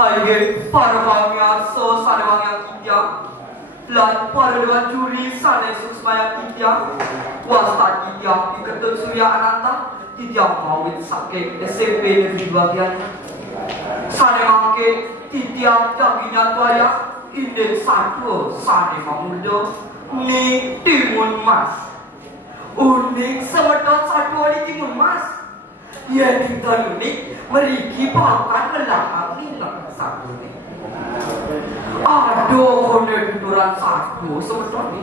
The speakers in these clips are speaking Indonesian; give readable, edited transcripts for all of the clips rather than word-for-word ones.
Haige para bangya so sane bangya kitya lan para dewan juri sane susmaya kitya wasta kitya iketut surya ananta kitya mawit sake SMP negeri bagian sane mangke kitya daginya tuaya indek satu sane mamudo ni timun mas unik semetot satu di timun mas ya tinggal unik meriki bahkan melahap hilang satu ni aduh konek duran satu semetot ni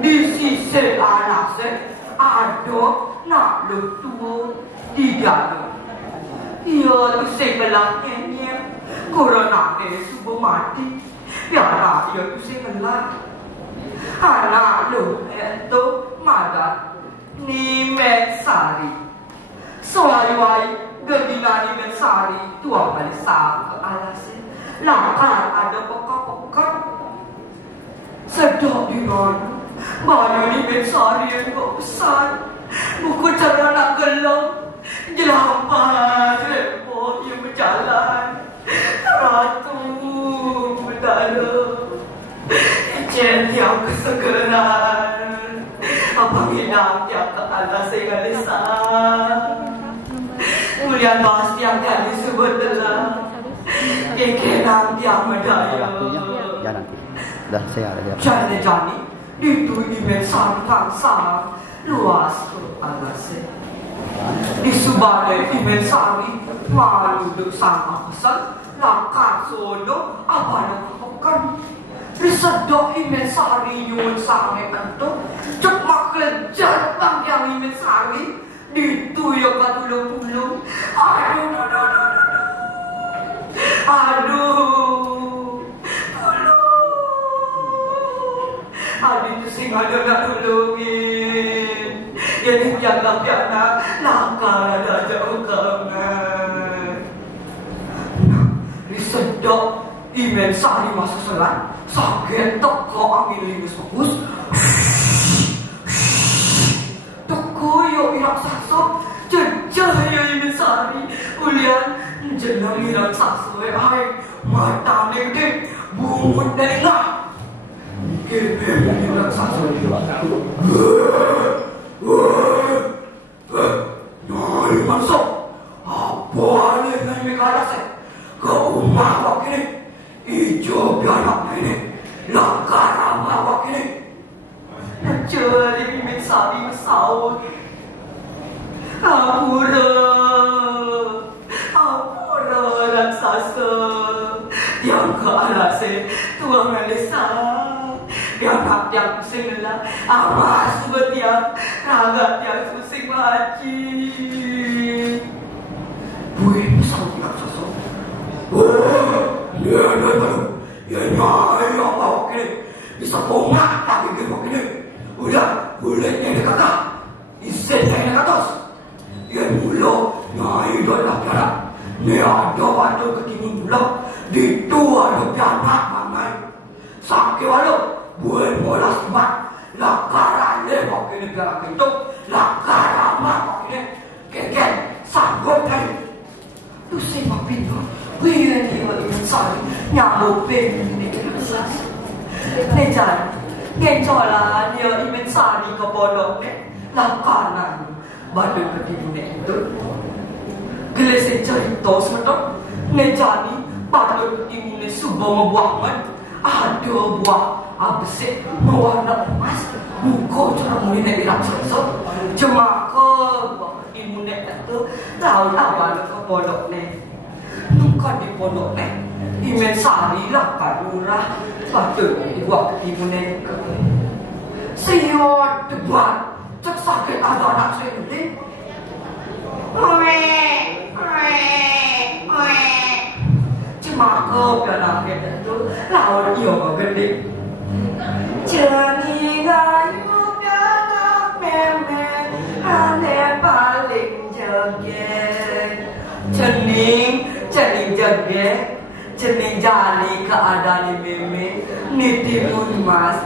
di sisi alasnya aduh nak lutu tiga iya tu sebelah nyenyem corona ni subuh mati biara iya tu sebelah anak lu itu madat ni Meksari soai-wai gedina ni Meksari tua balik sah ke alasnya lakar ada pokok-pokok sedap di mana mana ni Meksari yang kau besar buku cara nak gelam jelampas repot yang berjalan ratu berdala tiap kesegeran abang hilang tiap ke alas segala mulia bas tiap kali sebut telah kekenam tiap medaya dah saya ada jani itu imen sangkangsa luas ke alas di subane imen sari malu duk sama pesan lakar sono abang bukan risedok imen sari yun sange kanto cek maklejar bang yang imen sari dituyok katulung-tulung aduh itu sing ada nak tulungin jadi piana lakar ada jauh kangen risedok imen sari masuk selat sakit teko angin lingus bagus teko yo irak saso jejah ya imen sari ulian jenang irak saso ai mata gede bungut dengar gede irak saso nyari masuk apa ni kami kalas ke rumah wakil ijo bianak ini langkar awak ini cari imen sari mesau apura raksasa yang ke alase tuang alisa yang hak yang pusing lah awas bertiap ragat yang pusing haji buih mesau raksasa dia nyai awak ini bisa pongat pagi ke awak ini udah kulitnya dekat tak isennya dekat atas dia mula nyai dah jarak ni ada pada ketimun pula di tu ada pianak mangai sakit walau buat bola sebat lakaran le awak ini gerak itu lakaran awak ini keken sanggup kan tu saya mapin wih ni imen sari nyamuk pen ni kelas nejan ngencola dia imen sari ke pondok ni lakaran badu ketimun itu gelesen cerita semetok nejani badu ketimun subuh membuahkan ada buah absek mewarna emas buko cara mulai irak sosok cemaka buah ketimun itu tahu apa ke pondok ni nuka di pondok ni imen sari lah kadurah patut buat ketimunan ke siot buat cek sakit ada anak saya ni cemaka pianak itu lawan iyo gede jani gayu pianak meme ane paling joget cening jaget cening jali keadaan meme nitimun mas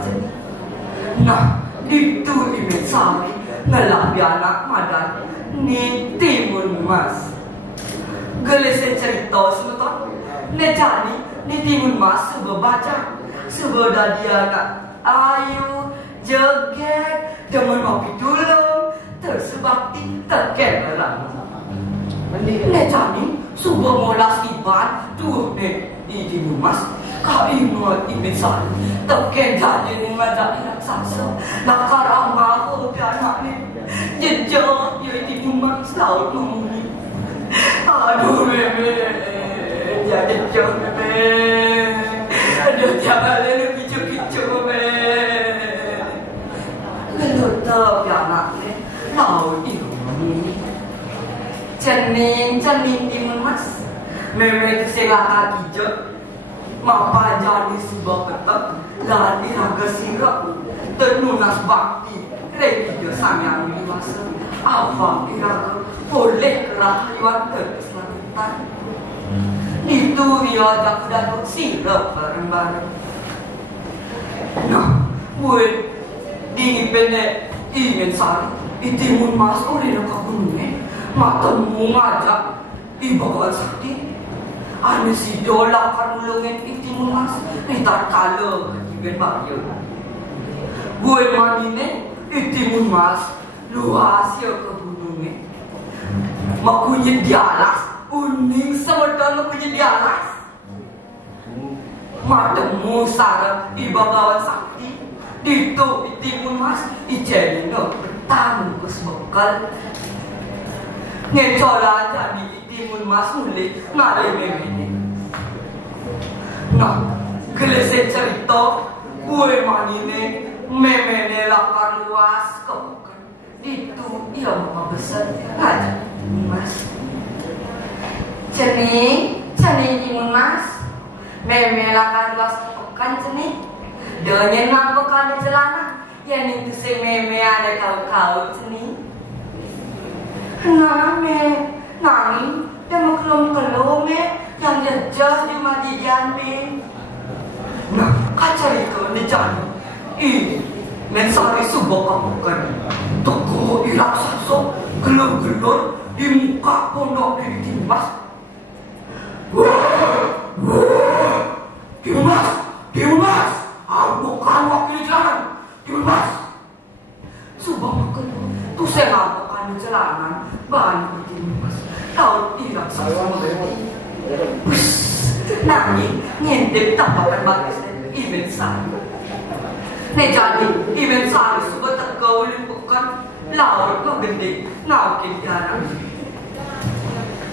nah itu imen sari ngelak pianak madan nitimun mas gelesen cerita semeton Nejani ni timun mas sebebaca sebedadiana ayu joget demen ngopi dulu tersebakti terkemeran. Nejani subuh molas iban tuh ne di timun mas kami mau imisal teken jadi ngajak raksasa nakar amau pianak ni jejak ya timun mas laut menguni. Aduh meme jadi jauh meme aduh jangan lebih kicau meme lalu tak pianak ni laut itu cening timun mas meme itu selaka kijak mapa jadi sebuah ketek lari raga sirap tenunas bakti revidio samyang dewasa apa kira boleh kerahayuan keselamatan itu dia jago sirap bareng-bareng. Nah buat di pendek ingin sari itimun mas oleh nak gunungnya matamu ngajak ibawan sakti ane si dola kanulungin itimun mas ritar kalo ketiban bagyo gue manine itimun mas luas ya ke gunungnya makunya dialas uning semedan makunya dialas matemu sarap ibawan sakti dito itimun mas ijenino petang kusbokal ngecola jadi timun mas mulai ngare meme. Nah, kelese cerita gue manine meme lakar luas kok. Itu ia mau besar aja mas. Cening timun mas. Meme lakar luas kan cening. Doanya nampak kan celana. Yang itu si meme ada kau cening. Nanging dan maklum yang jejas di madian me. Nah, kaca itu dijani. Ini mensari subuh kamukan. Toko iraksaso gelor-gelor di muka pondok di Dimas. Dimas, aku kan wakil jalan. Dimas, subuh makan tuh saya ngapakan di jalanan. Bahan itu mas, kau tidak sama sekali. Nanti ngintip tambahkan batas event sari. Nejadi event sari suka terkau limpukan laut kau gede naukin jalan.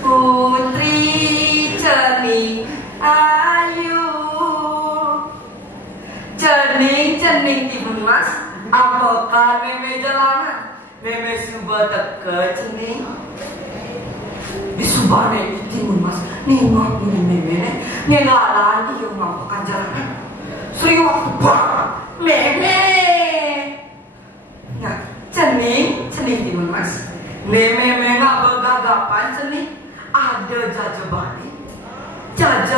Putri cening ayu, cening timun mas, apakah meme jalanan? Meme subah teka cening di subane timun mas nengok ini meme ngelalan iyo ngapakan jalanan sering waktu banget meme. Nah cening timun mas meme ngak bergagapan cening ada jajah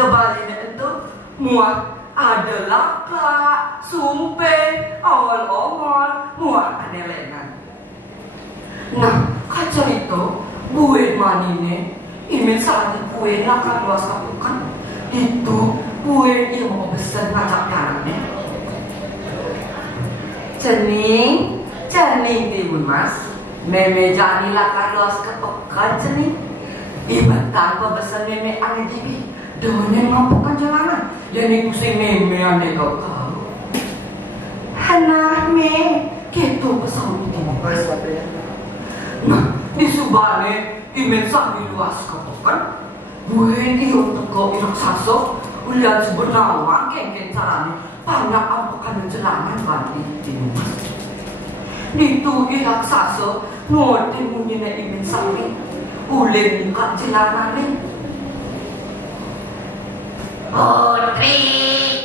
bali itu muat ada laka sumpe awal muat anelengan. Nah, kaca itu gue manine imen saat gue nakal luas kapukan itu gue yang mau pesen ngajak anaknya. Cening timun mas meme jani lakar luas kapukan cening iban tanpa pesen meme ane tibi dengan ngapukan jalanan yang pusing meme ane kau tahu hanah me gitu pesan timun mas. Nah, di subane imen sami luas kapan gue iyo teko iraksaso ulian sebenarnya kengken carane banyak ampakan jalanan kan itu itu iraksaso ngerti munyine imen sami ulen muka jalanane. Putri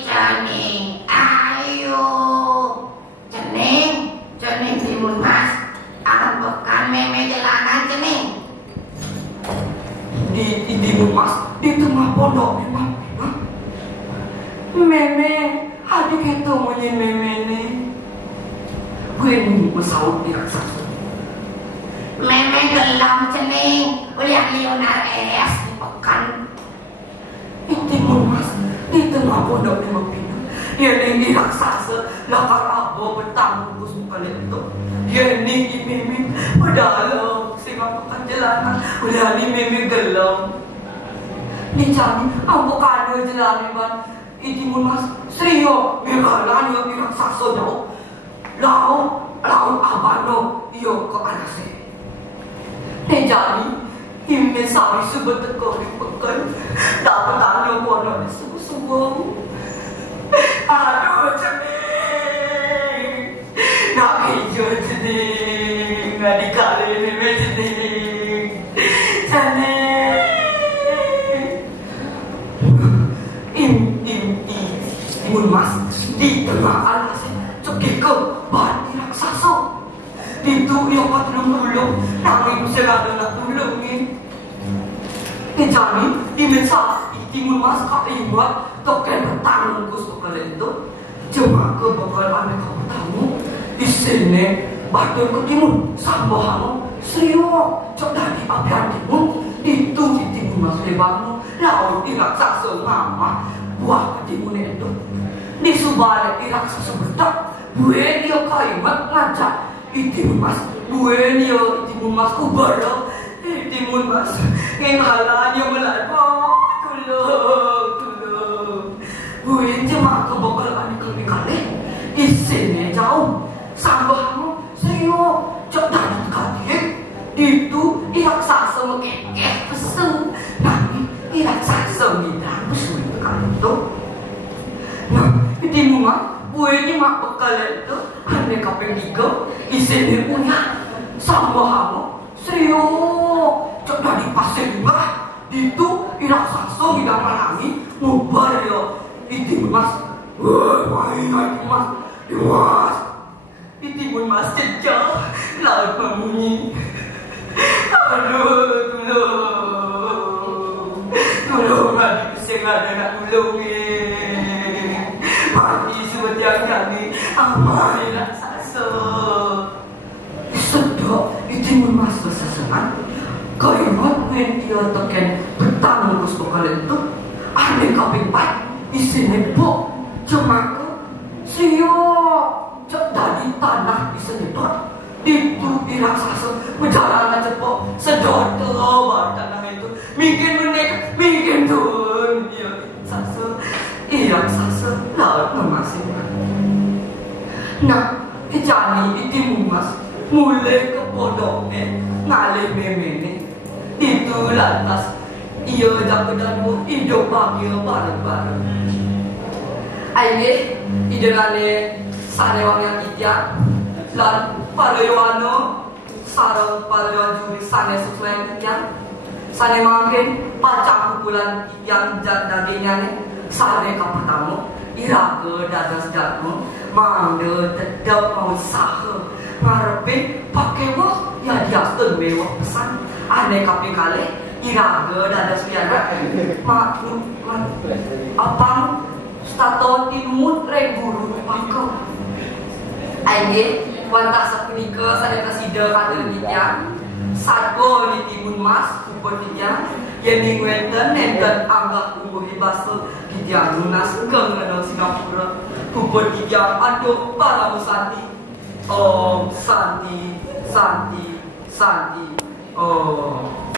cening ayu cening timun mas ambekan meme jalanan cening di mas di tengah pondok memang meme adik itu monyin meme nih gue nunggu pesawat di raksasa meme gelam cening uliah Leonard S di pekan itu pondok di Mepina. Ini raksasa lakar abo petang bungkus bukan itu. Ini mimi padahal singa pekan jalanan udah mimi gelam. Ni jami ambo kado jalanan ban. Iti mun mas seriyo megalan yo raksasa jauh. Lau abano yo ke anase. Ni jami imne sari sebut tekor pekan. Dapat tanya pondok sungguh-sungguh. Aduh cening, nak hijau cening, nak dikali meme cening, imun mas di tengah alas cekik ke bani raksasa. Itu yang patulung nanging serada nak tulungin. Kejani dimensa imun mas kak imat. Token petang bungkus bekal itu cuma ke bekal aneka tamu di sini batu ke timur sambal hamu serius cok dari apian timur itu di timur mas lebamu laut di raksasa ngama buah ke timur itu di subale di raksasa bertak bue dia kaimat ngajak di timur mas bue dia di timur mas kubara di timur mas nghalanya melapor tulung buin cuma ke bekal aneka kali isinya jauh sambahmu serius cok dari kadir itu raksasa mengekek pesen nanti raksasa tidak pesulit bekal itu. Nah di rumah buin cuma bekal itu aneka pendigo isinya punya sambahmu serius cok dari pasir juga itu raksasa tidak melangi ngubar yo. Itimun mas, main mas, itimun mas jejak, laut membunyi. Aduh, tolong adik saya ada nak tolongin. Mati seperti yang jadi, amal raksasa. Sedap, itimun mas bersasaran. Kau ingat dia token petang bungkus bekal itu, aneh kaping pat. Isine po cuma ke siyo cek dari tanah disedot itu raksasa berjalan aja po sedot ke tanah itu mungkin tuh raksasa laut memasih. Nah kejani itu mas mulai ke pondoknya ngalih memene itu lantas iya jago-jago hidup bahagia bareng-bareng. Aine idenane sane wang yang itia lan paloyoano sarang paloyoan juri sane sukselain itia sane mangkin pacak kumpulan yang dagingnya nih sane kapatamu iraga dadas datmu mangde tetap mau saha ngarepin pakai wah ya diasten mewah pesan aneh kapi kali iraga dadas piara apa stato timut reguru pakau aine wantak sapunika sane presida kader ditya sago ni timun mas kupon ditya yang ningwenten nenten anggap umbuh hibasul ditya lunas keng renang Singapura kupon ditya aduh para musanti om santi om